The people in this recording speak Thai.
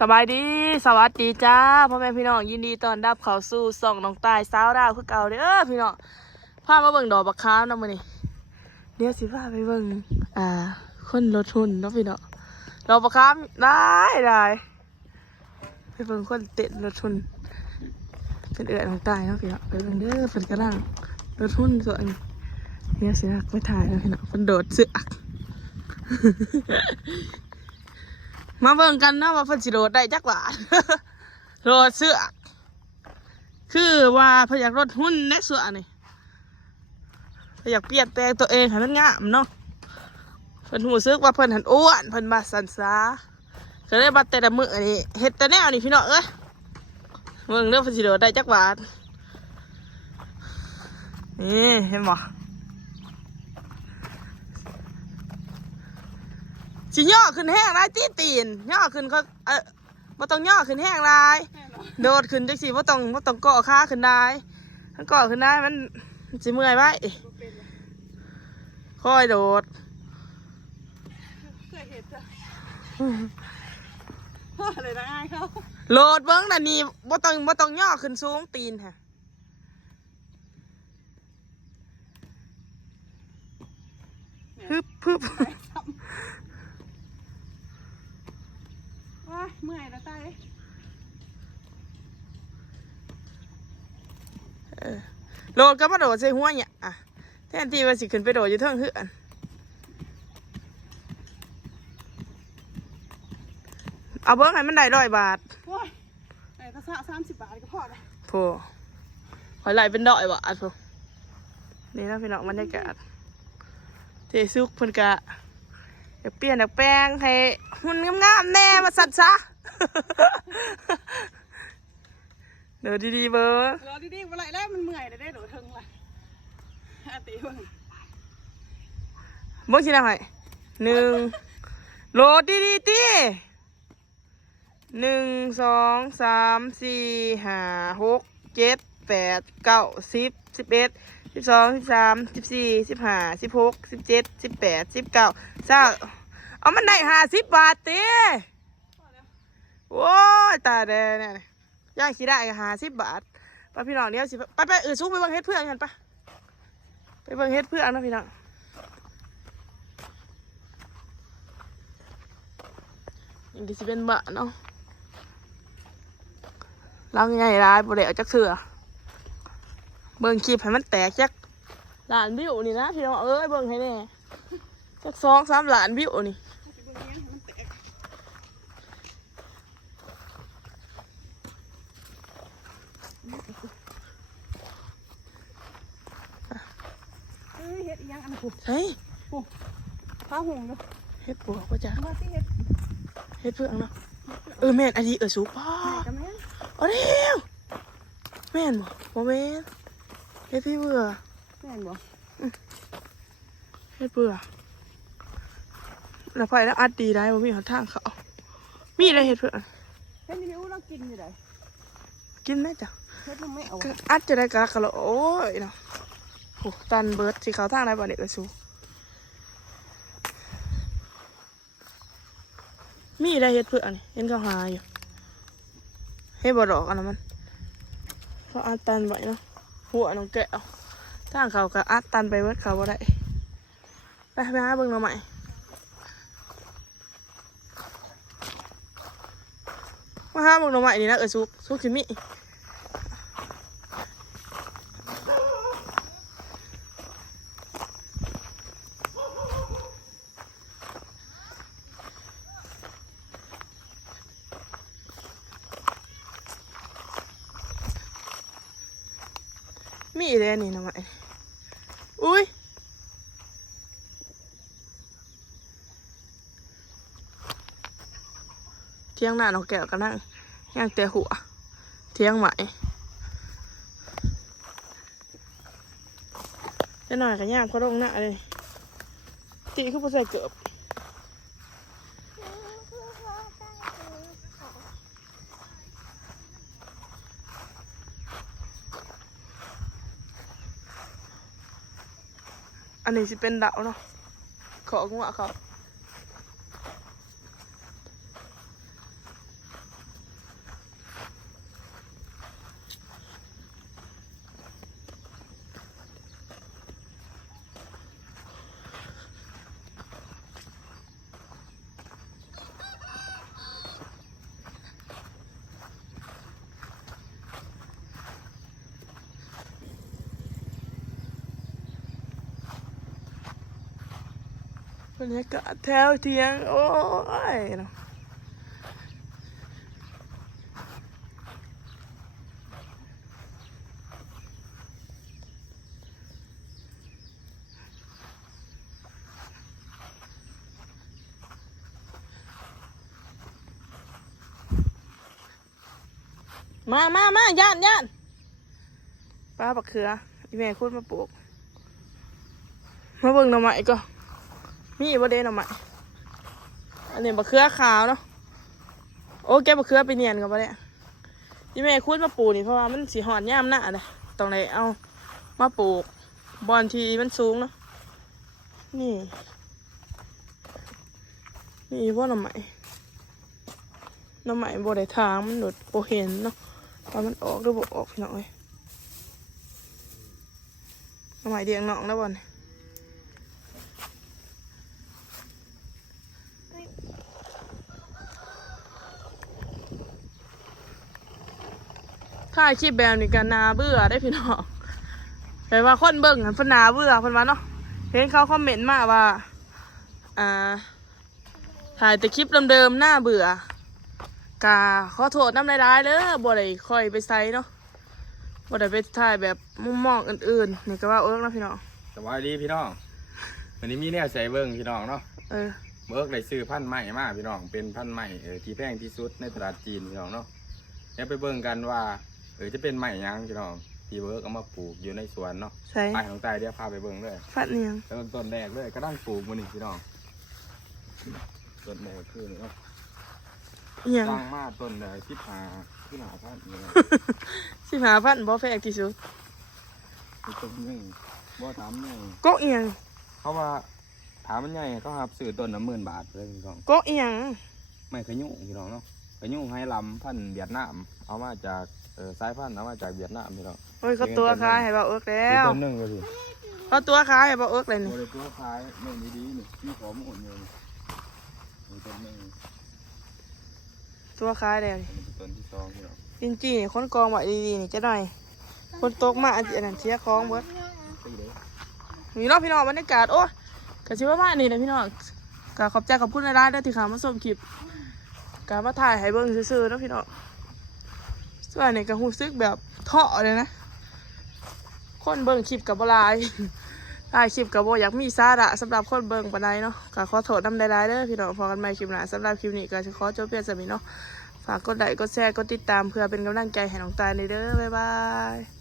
สบายดีสวัสดีจ้าพ่อแม่พี่น้องยินดีต้อนรับเข้าสู่ส่องน้องตายสาวดาวคือเก่าเด้อพี่น้องพามาเบิ่งดอกบักขามนะมื้อนี้เดี๋ยวสิพาไปเบิ่งคนรถหุ่นเนาะพี่น้องดอกบักขามได้ไปเบิ่งคนเต้นรถหุ่นเป็นเอื้อน้องตายเนาะพี่น้องไปเบิ่งเด้อเพิ่นกำลังรถหุ่นส่วนเดี๋ยวสิพาไปถ่ายเนาะพี่น้องเพิ่นโดดเสือก มาเบิ่งกันนะว่าเพิ่นสิโดดได้จักบาท โดดเสือกคือว่าเพิ่นอยากลดหุ้นในเสือกนี่เพิ่นอยากเปลี่ยนแปลงตัวเองให้มันงามเนาะเพิ่นรู้สึกว่าเพิ่นหันอ้วนเพิ่นมาสันสาก็เลยบัดแต่ละมื้อนี่เฮ็ดแต่แนวนี่พี่น้องเอ้ยเบิ่งเด้อเพิ่นสิโดดได้จักบาทนี่เห็นบ่สิย่อขึ้นแห้งไรตีนย่อขึ้นเขาบ่ต้องย่อขึ้นแห้งไรโดดขึ้นจังสิบ่ต้องเกาะขาขึ้นได้ถ้าเกาะขึ้นได้มันสิเมื่อยไว้ค่อยโดดเคยเห็นจ้ะอะไรนะง่ายเขาโหลดเบิ้งน่ะนี่บ่ต้องย่อขึ้นสูงตีนค่ะพึบว้าเมื่อยแล้วตายโหลดก็มาโดดใส่หัวเนี่ยแทนที่ว่าสิขึ้นไปโดดอยู่เทิงเฮือนเอาเบิ้งให้มันได้100 บาทโอ้ยไอ้ภาษา30 บาทก็พอเลยโผหอยไหลเป็นดอยบ่อัดพวกนี่นะพี่น้องบรรยากาศเทซุกเพิ่นกะอยากเปลี่ยนอยากแปลงให้หุ่นงามๆแน่มาสั่นซะ เดี๋ยวดีๆเบิ้งรอดีๆเมื่อไรแล้วมันเมื่อยได้โดดถึงละตีเบิ่งเบิ้งสินะหอย1โหลดดีๆตี1 2 3 4 5 6 7 8 9 10 11 12 13 14 15 16 17 18 19เอามันได้50 บาทตีโอ้ยตาแดงเนี่ยย่างสิได้ก็50 บาทป้าพี่น้องเดี๋ยวสิไปซุกไปเบิ่งเฮ็ดเพื่อนกันปะไปเบิ่งเฮ็ดเพื่อนนะพี่น้องยังสิเป็นบ้านเนาะเราใหญ่ร้ายบ่ได้เอาจักเสือเบิ่งคลิปให้มันแตกจักล้านวิวนี่นะพี่น้องเอ้ยเบิ่งให้แน่จัก2-3 ล้านวิวนี่เฮ็ดยังอันนั้นใช่ผ้าห่มเนาะเฮ็ดปวกว่าจ้ะมาสิเฮ็ดเพื่อนเนาะแม่นอันนี้สูบพ่อเอาเร็วแม่นบ่แม่นเฮ็ดพี่เบื่อแม่นบ่เฮ็ดเบื่อแล้วไฟแล้วอัดดีได้บ่มีหนทางเขามีอะไรเฮ็ดเพื่อนเฮ็ดนี่อู้เรากินอยู่ไดกินได้จ้ะเฮ็ดไม่เอาอัดจะได้กะละโอ้ยเนาะโหตันเบิร์ดสิเขาทางไหนบ่เนี่ยสูมีอะไรเฮ็ดเพื่อนเห็นเขาหาอยู่ให้บ่ดอกอันนั้นมันเขาอัดตันไว้เนาะหัวน้องแก้วทางเขาก็อัดตันไปเบิดเขาบ่ได้ไปหาเบิ่งหน่อไม้มาหาเบิ่งหน่อไม้นี่นะสุกสิมีเลยนี่หน่อไม้อุ้ยเที่ยงหน้าน้องแก้วก็นั่งย่างเตะหัวเที่ยงไหมจะหน่อยกันย่างเขาลงหน้าเลยตีขึ้นไปใส่เกือบอันนี้สิเป็นดาวเนาะขอกุ้งอ่ะเขา บรรยากาศแถวเที่ยงโอ้ยเนาะมาย่านป้าบักเขืออีแม่คุดมาปลูกมาเบิ่งหน่อไม้ก็มีบ่เด้หน่อไม้อันนี้บักเขือขาวเนาะโอ้แกบักเขือไปเนียนกับบ่ได้อีแม่คุดมาปลูกนี่เพราะว่ามันสีหอนย่ามหน้าเลยต้องได้เอามาปลูกบอนทีมันสูงเนาะนี่พวกหน่อไม้บ่ได้ทางมันโดดบ่เห็นเนาะว่ามันออกหรือบ่ออกพี่น้องเอ้ยหน่อไม้เดียงน้องนะบอลถ่ายคลิปแบบนี้กันนาเบื่อได้พี่น้องแต่ว่าคนเบิ่งเพิ่นนาเบื่อเพิ่นว่าเนาะเห็นเขาคอมเมนต์มาว่าถ่ายแต่คลิปเดิมๆหน้าเบื่อกาขอโทษน้ำลายๆเด้อบ่ได้ค่อยไปไซเนาะบ่ได้ไปถ่ายแบบมุมมองอื่นๆนี่ก็ว่าเอิ้กนะพี่น้อง สบายดีพี่น้องวันนี้มีแนวใส่เบิ้งพี่น้องเนาะ เออ เบิร์กได้ซื้อพันธุ์ใหม่มาพี่น้องเป็นพันธุ์ใหม่ที่แพงที่สุดในตลาดจีนพี่น้องเนาะเดี๋ยวไปเบิ้งกันว่าจะเป็นใหม่ยังพี่น้องที่เบิร์กเอามาปลูกอยู่ในสวนเนาะ ใช่ ไปของตายเดี๋ยวพาไปเบิ้งเลย ฟัดเนียง แล้วต้นแรกเลยก็ตั้งปลูกมันนี่พี่น้องต้นแรกคือเนาะ เนียง ตั้งมาต้นเลย15พันนี่นะ 15,000บ่แพงที่สุด มีต้นหนึ่งบ่ถามใหญ่ ก็เอียง เขาว่าถามมันใหญ่เขาหับซื้อต้นละ10,000 บาทเลยพี่น้อง ก็เอียง ไม่ขยุ่งพี่น้องเนาะขยุ่งให้ลำพันธุ์เวียดนามเอามาจากสายพันธุ์เอามาจากเวียดนามพี่น้อง โอ้ยเขาตัวคายให้บ่เอิ้กแล้ อีก ว ต้นหนึ่งก็สิ เขาตัวคายให้บ่เอิ้กเลยนี่ โมเดลตัวคล้ายเรื่องดีๆนี่ที่ขอหมดเลยมีต้นหนึ่ง ตัวคายแล้วนี่ อันนี้เป็นต้นที่สองพี่น้อง จริงๆคนกองไว้ดีๆนี่จะหน่อยคนตกมาอันนั้นเสียของเบิด ตีเลย นี่เนาะพี่น้องบรรยากาศโอ้ยก็สิว่ามานี่นะพี่น้องก็ขอบใจขอบคุณหลายๆเด้อที่เข้ามาชมคลิปก็มาถ่ายให้เบิ่งซื่อๆเนาะพี่น้องส่วนนี้ก็รู้สึกแบบท้อเลยนะคนเบิ่งคลิปก็บ่หลาย ถ่ายคลิปก็บ่อยากมีสาระสำหรับคนเบิ่งปานใดเนาะก็ขอโทษนำหลายๆเด้อพี่น้องพอกันใหม่คลิปหน้าสำหรับคลิปนี้ก็จะขอจบเพียงเท่านี้เนาะฝากกดไลค์กดแชร์กดติดตามเพื่อเป็นกำลังใจให้น้องตาลเด้อบ๊ายบาย